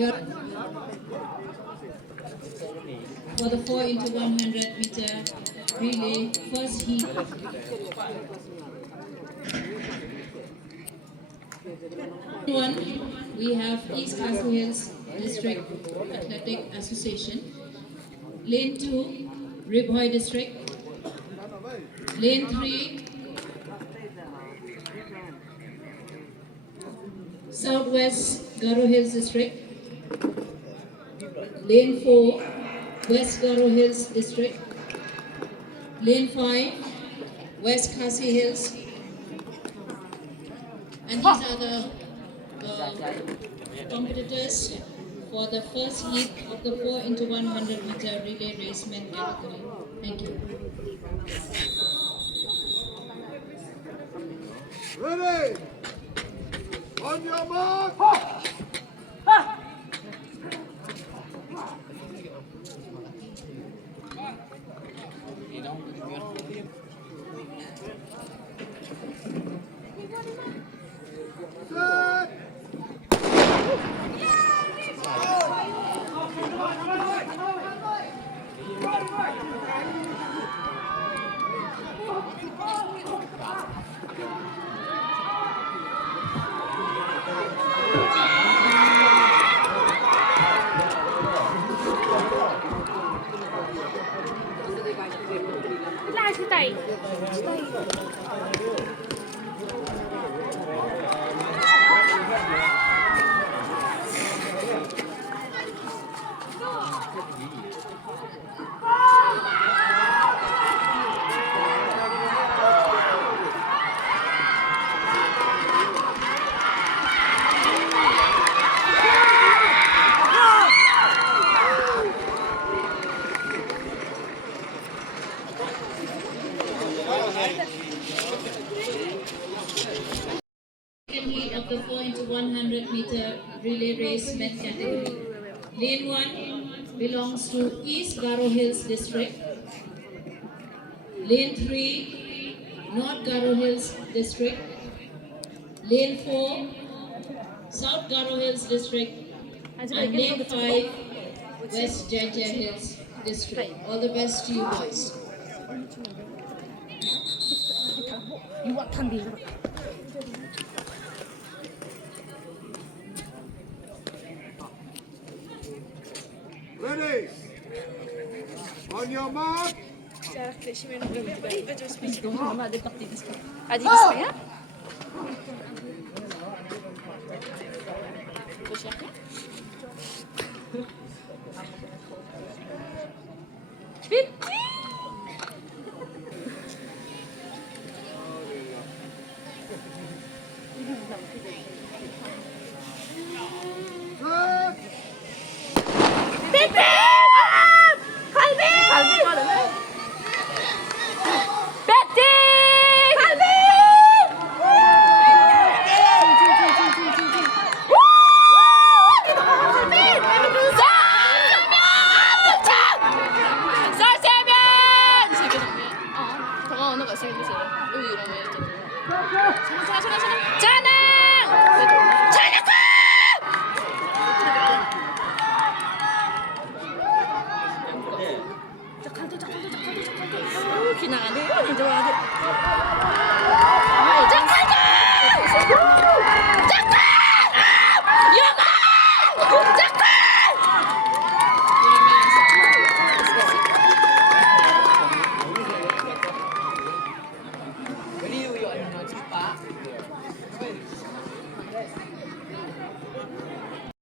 Here for the 4x100 m relay first heat. One, we have East Castle Hills District Athletic Association. Lane 2, Ribhoy District. Lane 3, Southwest Garo Hills District. Lane 4, West Garo Hills District. Lane 5, West Khasi Hills. And these are the competitors for the first heat of the 4x100 m relay race men category. Thank you. Ready? On your mark! Heat of the 4x100 m relay race men category. Lane 1 belongs to East Garo Hills District. Lane 3, North Garo Hills District. Lane 4, South Garo Hills District. And Lane 5, West Wahiajer Hills District. All the best to you boys. Ready? On your mark! Kinaan din, hindi